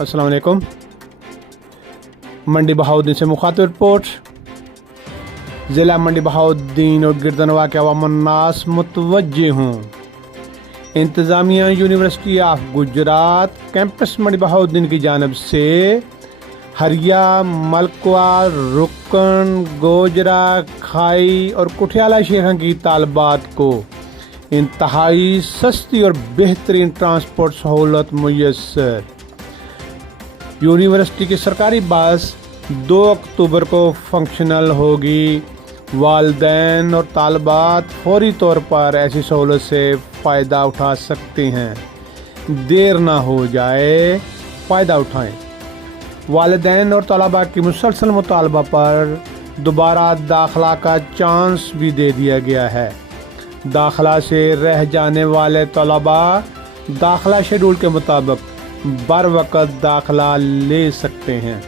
अस्सलाम वालेकुम। मंडी बहाउद्दीन से मुखातिब रिपोर्ट। ज़िला मंडी बहाउद्दीन और गिरदनवा के अवामन्नास मुतवज्जे हूँ। इंतज़ामिया यूनिवर्सिटी ऑफ गुजरात कैंपस मंडी बहाउद्दीन की जानिब से हरिया, मलकवा, रुकन, गोजरा, खाई और कुठियाला शेखा की तालबात को इंतहाई सस्ती और बेहतरीन ट्रांसपोर्ट सहूलत मुयस्सर। यूनिवर्सिटी की सरकारी बस 2 अक्टूबर को फंक्शनल होगी। वालिदैन और तालबात फौरी तौर पर ऐसी सहूलत से फ़ायदा उठा सकते हैं। देर ना हो जाए, फ़ायदा उठाएं। वालिदैन और तलबा की मुसलसल मुतालबा पर दोबारा दाखिला का चांस भी दे दिया गया है। दाखिला से रह जाने वाले तलबा दाखिला शेड्यूल के मुताबिक बर वक़्त दाखिला ले सकते हैं।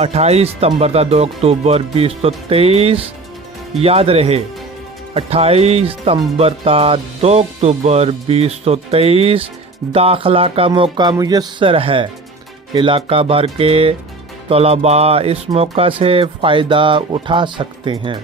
28 सितंबर था 2 अक्टूबर 2023। याद रहे 28 सितंबर था 2 अक्टूबर 2023 दाखिला का मौका मुयस्सर है। इलाका भर के तलबा इस मौका से फ़ायदा उठा सकते हैं।